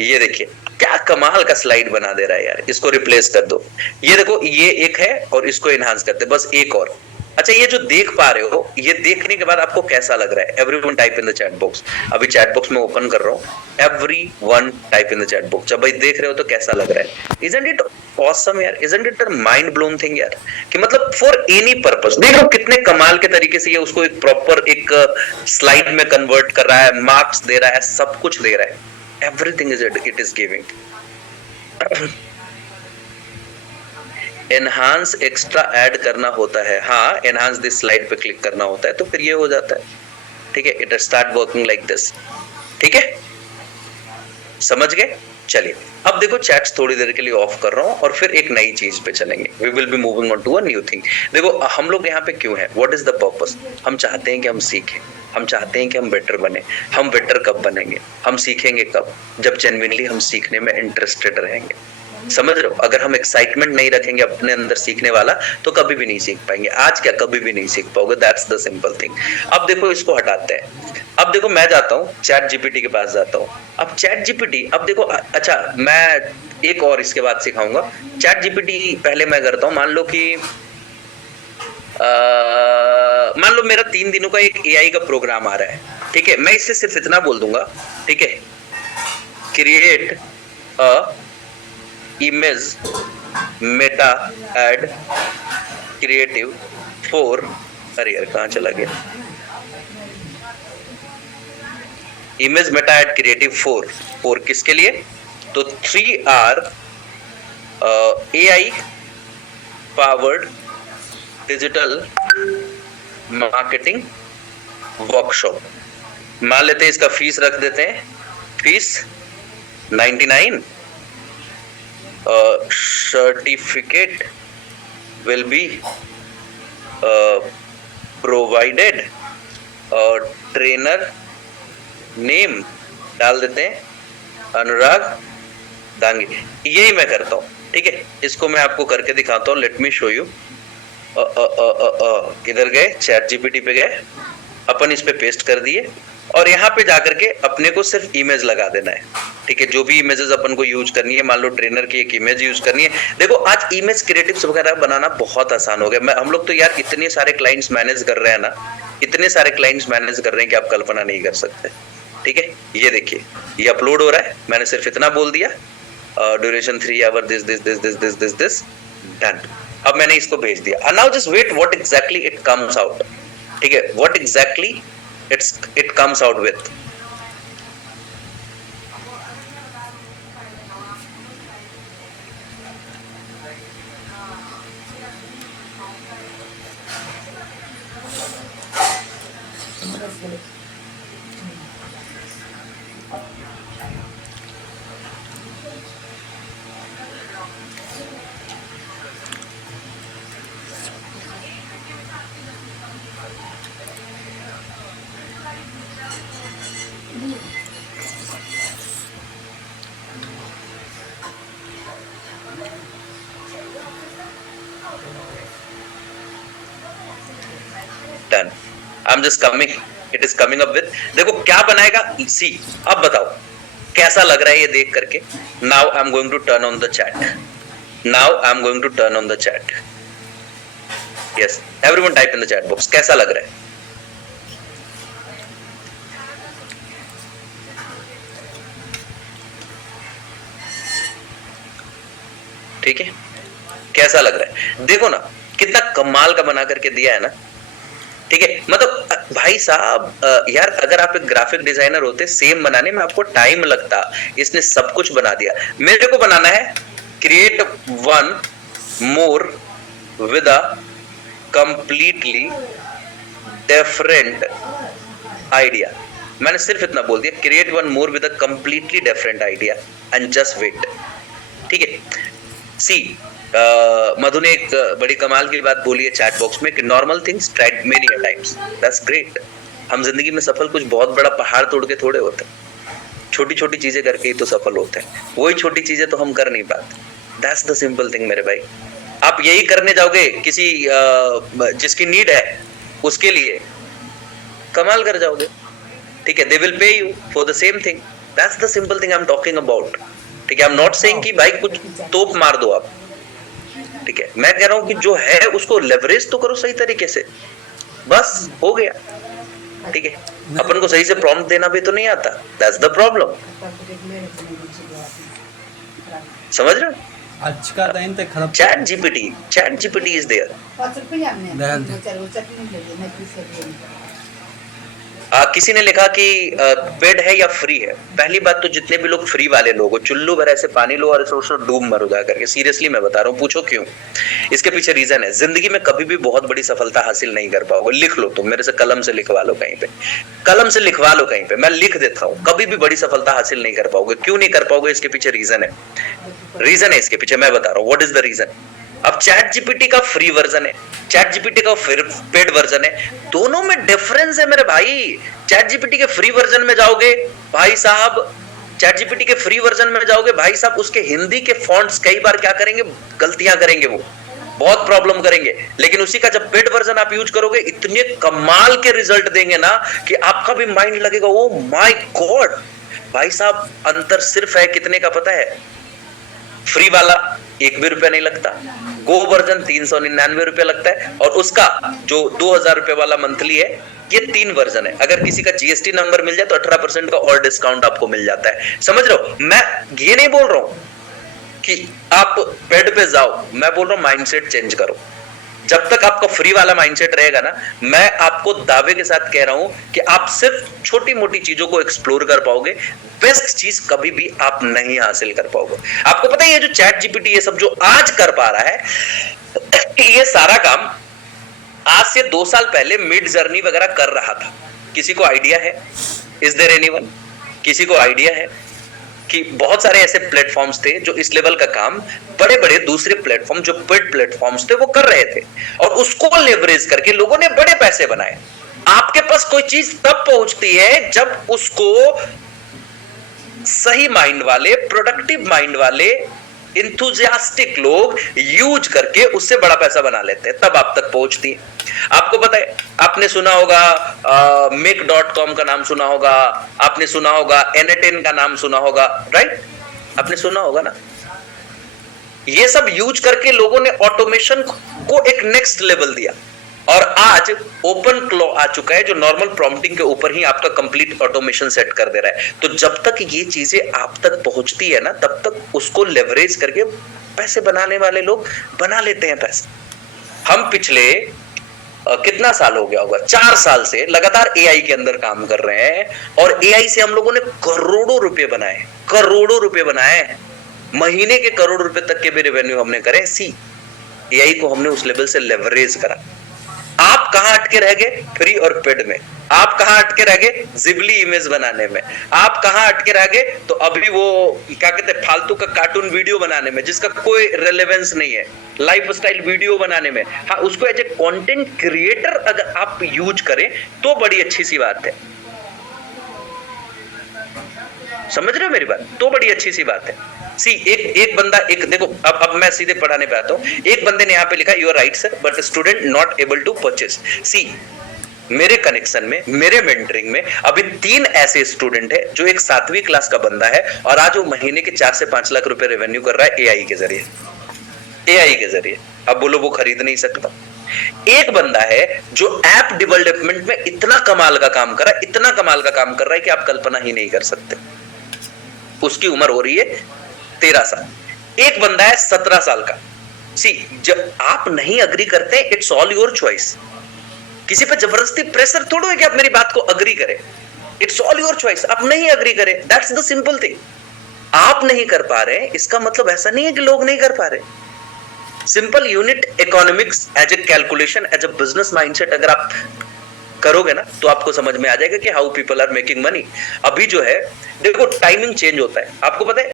ये देखिए क्या कमाल का स्लाइड बना दे रहा है यार, इसको रिप्लेस कर दो। ये देखो ये एक है और इसको इनहांस करते बस एक और। अच्छा ये जो देख पा रहे हो, ये देखने के बाद आपको कैसा लग रहा है? Everyone type in the chat box. अभी चैट बॉक्स में ओपन कर रहा हूँ, everyone type in the chat box. जब भाई देख रहे हो तो कैसा लग रहा है? इजंट इट ऑसम यार, isn't it a mind blown thing यार, कि मतलब फॉर एनी पर्पस देख लो कितने कमाल के तरीके से ये उसको एक प्रॉपर एक स्लाइड में कन्वर्ट कर रहा है, मार्क्स दे रहा है, सब कुछ दे रहा है। everything is it is giving। Enhance extra add करना होता है, हाँ एनहांस दिस स्लाइड पे क्लिक करना होता है तो फिर ये हो जाता है। ठीक है, it start working like this. ठीक है, समझ गए? चलिए अब देखो चैट्स थोड़ी देर के लिए ऑफ कर रहा हूं और फिर एक नई चीज पे चलेंगे। We will be moving on to a new thing. देखो हम लोग यहाँ पे क्यों हैं? What is the purpose? हम चाहते हैं कि हम सीखें, हम चाहते हैं कि हम बेटर बने। हम बेटर कब बनेंगे? हम सीखेंगे कब? जब जेन्युइनली हम सीखने में इंटरेस्टेड रहेंगे। समझ रहे हो? अगर हम एक्साइटमेंट नहीं रखेंगे अपने अंदर सीखने वाला तो कभी भी नहीं सीख पाएंगे। आज क्या कभी भी नहीं सीख पाओगे। That's the simple thing. अब देखो इसको हटाते हैं। अब देखो मैं जाता हूँ चैट जीपीटी के पास जाता हूँ। अब चैट जीपीटी, अब देखो अच्छा मैं एक और इसके बाद सिखाऊंगा। चैट जीपीटी पहले मैं करता हूँ, मान लो कि मान लो मेरा 3 दिनों का एक एआई का प्रोग्राम आ रहा है। ठीक है, मैं इससे सिर्फ इतना बोल दूंगा, ठीक है, create a image Meta ad creative for, अरे यार कहां चला गया, image Meta ad creative for किसके लिए? तो 3 hour AI powered digital marketing workshop. मान लेते हैं इसका फीस रख देते हैं, fees 99। Certificate will be provided और ट्रेनर नेम डाल देते हैं अनुराग दांगी। यही मैं करता हूँ। ठीक है, इसको मैं आपको करके दिखाता हूँ। Let me show you. किधर गए? चैट जीपीटी पे गए, अपन इस पे पेस्ट कर दिए और यहाँ पे जाकर के अपने को सिर्फ इमेज लगा देना है। ठीक है, जो भी इमेजेस अपन को यूज करनी है, मान लो ट्रेनर की एक इमेज यूज करनी है। देखो आज इमेज क्रिएटिव्स वगैरह बनाना बहुत आसान हो गया। हम लोग तो यार इतने सारे क्लाइंट्स मैनेज कर रहे हैं ना, इतने सारे क्लाइंट्स मैनेज कर रहे हैं कि आप कल्पना नहीं कर सकते। ठीक है, ये देखिए ये अपलोड हो रहा है, मैंने सिर्फ इतना बोल दिया, duration 3 hour this this this this this this this, done. अब मैंने इसको भेज दिया। Now just wait what exactly it comes out. ठीक है, what exactly it comes out with. Done, I am just coming, it is coming up with. देखो क्या बनाएगा, सी। अब बताओ कैसा लग रहा है ये देख करके। Now I am going to turn on the chat, now I am going to turn on the chat. Yes, everyone type in the chat box, कैसा लग रहा है? ठीक है, कैसा लग रहा है? देखो ना कितना कमाल का बना करके दिया है ना। ठीक है, मतलब भाई साहब यार अगर आप एक ग्राफिक डिजाइनर होते, सेम बनाने में आपको टाइम लगता, इसने सब कुछ बना दिया। मेरे को बनाना है create one more with a completely different idea. मैंने सिर्फ इतना बोल दिया, create one more with a completely different idea and just wait. ठीक है, सी मधु ने एक बड़ी कमाल की बात बोली है चैट बॉक्स में कि normal things tried many times, that's great. हम जिंदगी में सफल कुछ बहुत बड़ा पहाड़ तोड़ के थोड़े होते हैं, छोटी छोटी चीजें करके ही तो सफल होते हैं। वही छोटी चीजें तो हम कर नहीं पाते। दैट्स द सिंपल थिंग मेरे भाई। आप यही करने जाओगे किसी जिसकी नीड है उसके लिए, कमाल कर जाओगे। ठीक है, they will pay you for the same thing. That's the simple thing I am talking about. ठीक है, आई एम नॉट सेइंग कि भाई कुछ तोप मार दो आप, ठीक है, मैं कह रहा हूं कि जो है उसको लेवरेज तो करो सही तरीके से, बस हो गया। ठीक है, अपन को सही से प्रॉम्प्ट देना भी तो नहीं आता, दैट्स द प्रॉब्लम। समझ रहे हो? आज का टाइम तक खराब। ChatGPT is there. किसी ने लिखा कि पेड है या फ्री है। पहली बात तो जितने भी लोग फ्री वाले लोग हो, चुल्लू भर ऐसे पानी लो और सोचो डूब मरो जा करके, सीरियसली मैं बता रहा हूँ, पूछो क्यों। इसके पीछे रीजन है, जिंदगी में कभी भी बहुत बड़ी सफलता हासिल नहीं कर पाओगे। लिख लो तुम, मेरे से कलम से लिखवा लो कहीं पे, कलम से लिखवा लो कहीं पे, मैं लिख देता हूँ, कभी भी बड़ी सफलता हासिल नहीं कर पाओगे। क्यों नहीं कर पाओगे, इसके पीछे रीजन है, रीजन है इसके पीछे, मैं बता रहा हूँ व्हाट इज द रीजन। अब चैट जीपीटी का फ्री वर्जन है, चैट जीपीटी का पेड वर्जन है, दोनों में डिफरेंस है मेरे भाई। चैट जीपीटी के फ्री वर्जन में जाओगे भाई साहब, चैट जीपीटी के फ्री वर्जन में जाओगे भाई साहब, उसके हिंदी के फॉन्ट्स कई बार क्या करेंगे, गलतियां करेंगे, वो बहुत प्रॉब्लम करेंगे। लेकिन उसी का जब पेड वर्जन आप यूज करोगे, इतने कमाल के रिजल्ट देंगे ना कि आपका भी माइंड लगेगा ओ माय गॉड। भाई साहब अंतर सिर्फ है कितने का पता है, फ्री वाला 1 भी रुपया नहीं लगता, गो वर्जन 399 रुपया लगता है, और उसका जो 2000 रुपए वाला मंथली है, ये 3 वर्जन है। अगर किसी का जीएसटी नंबर मिल जाए तो 18% का और डिस्काउंट आपको मिल जाता है। समझ रहे हो, मैं ये नहीं बोल रहा हूं कि आप पेड पे जाओ, मैं बोल रहा हूं माइंडसेट चेंज करो। जब तक आपका फ्री वाला माइंडसेट रहेगा ना, मैं आपको दावे के साथ कह रहा हूं कि आप सिर्फ छोटी मोटी चीजों को एक्सप्लोर कर पाओगे, बेस्ट चीज कभी भी आप नहीं हासिल कर पाओगे। आपको पता है ये जो चैट जीपीटी ये सब जो आज कर पा रहा है, ये सारा काम आज से 2 साल पहले मिड जर्नी वगैरह कर रहा था। किसी को आइडिया है? Is there anyone? किसी को आइडिया है कि बहुत सारे ऐसे प्लेटफॉर्म्स थे जो इस लेवल का काम बड़े बड़े दूसरे प्लेटफॉर्म जो पेड प्लेटफॉर्म्स थे वो कर रहे थे, और उसको लेवरेज करके लोगों ने बड़े पैसे बनाए। आपके पास कोई चीज तब पहुंचती है जब उसको सही माइंड वाले, प्रोडक्टिव माइंड वाले, इंथुजियास्टिक लोग यूज करके उससे बड़ा पैसा बना लेते हैं, तब आप तक पहुंचती है। आपको पता है, आपने सुना होगा make.com का नाम सुना होगा, आपने सुना होगा N10 का नाम सुना होगा, राइट? आपने सुना होगा ना। ये सब यूज करके लोगों ने ऑटोमेशन को एक नेक्स्ट लेवल दिया, और आज ओपन क्लॉ आ चुका है जो नॉर्मल प्रॉम्प्टिंग के ऊपर ही आपका कंप्लीट ऑटोमेशन सेट कर दे रहा है। तो जब तक ये चीजें आप तक पहुंचती है ना, तब तक उसको लेवरेज करके पैसे बनाने वाले लोग बना लेते हैं पैसे। हम पिछले कितना साल हो गया होगा, 4 साल से लगातार एआई के अंदर काम कर रहे हैं, और एआई से हम लोगों ने करोड़ों रुपए बनाए, करोड़ों रुपए बनाए, महीने के करोड़ रुपए तक के भी रेवेन्यू हमने करे। सी एआई को हमने उस लेवल से लेवरेज करा। आप कहां अटके रह गए? फ्री और पेड में। आप कहां अटके रह गए? जिबली इमेज बनाने में। आप कहां अटके रह गए? तो अभी वो क्या कहते हैं, फालतू का कार्टून वीडियो बनाने में जिसका कोई रेलेवेंस नहीं है, लाइफस्टाइल वीडियो बनाने में। हाँ, उसको एज ए कंटेंट क्रिएटर अगर आप यूज करें तो बड़ी अच्छी सी बात है। समझ रहे हो मेरी बात? तो बड़ी अच्छी सी बात है। सी एक बंदा, एक देखो, अब मैं सीधे पढ़ाने पे आता हूं। एक बंदे ने यहाँ पे लिखा, you are right sir but student not able to purchase. See मेरे कनेक्शन में, मेरे मेंटरिंग में अभी 3 ऐसे स्टूडेंट है जो एक 7वीं क्लास का बंदा है, और आज वो महीने के 4 से 5 लाख रुपए रेवेन्यू कर रहा है एआई के जरिए, एआई के जरिए। अब बोलो वो खरीद नहीं सकता। एक बंदा है जो ऐप डेवलपमेंट में इतना कमाल का काम कर रहा है, इतना कमाल का काम कर रहा है कि आप कल्पना ही नहीं कर सकते। उसकी उम्र हो रही है 13 साल। एक बंदा है 17 साल का। सी जब आप नहीं अग्री करते, इट्स ऑल योर चॉइस। किसी पे जबरदस्ती प्रेशर थोड़ा है कि आप मेरी बात को अग्री करें। It's all your choice. आप नहीं अग्री करें, दैट्स द सिंपल थिंग। आप नहीं कर पा रहे इसका मतलब ऐसा नहीं है कि लोग नहीं कर पा रहे। Simple unit economics as a calculation, as a business mindset अगर आप करोगे ना तो आपको समझ में आ जाएगा कि how people are making money. अभी जो है देखो टाइमिंग चेंज होता है, आपको पता है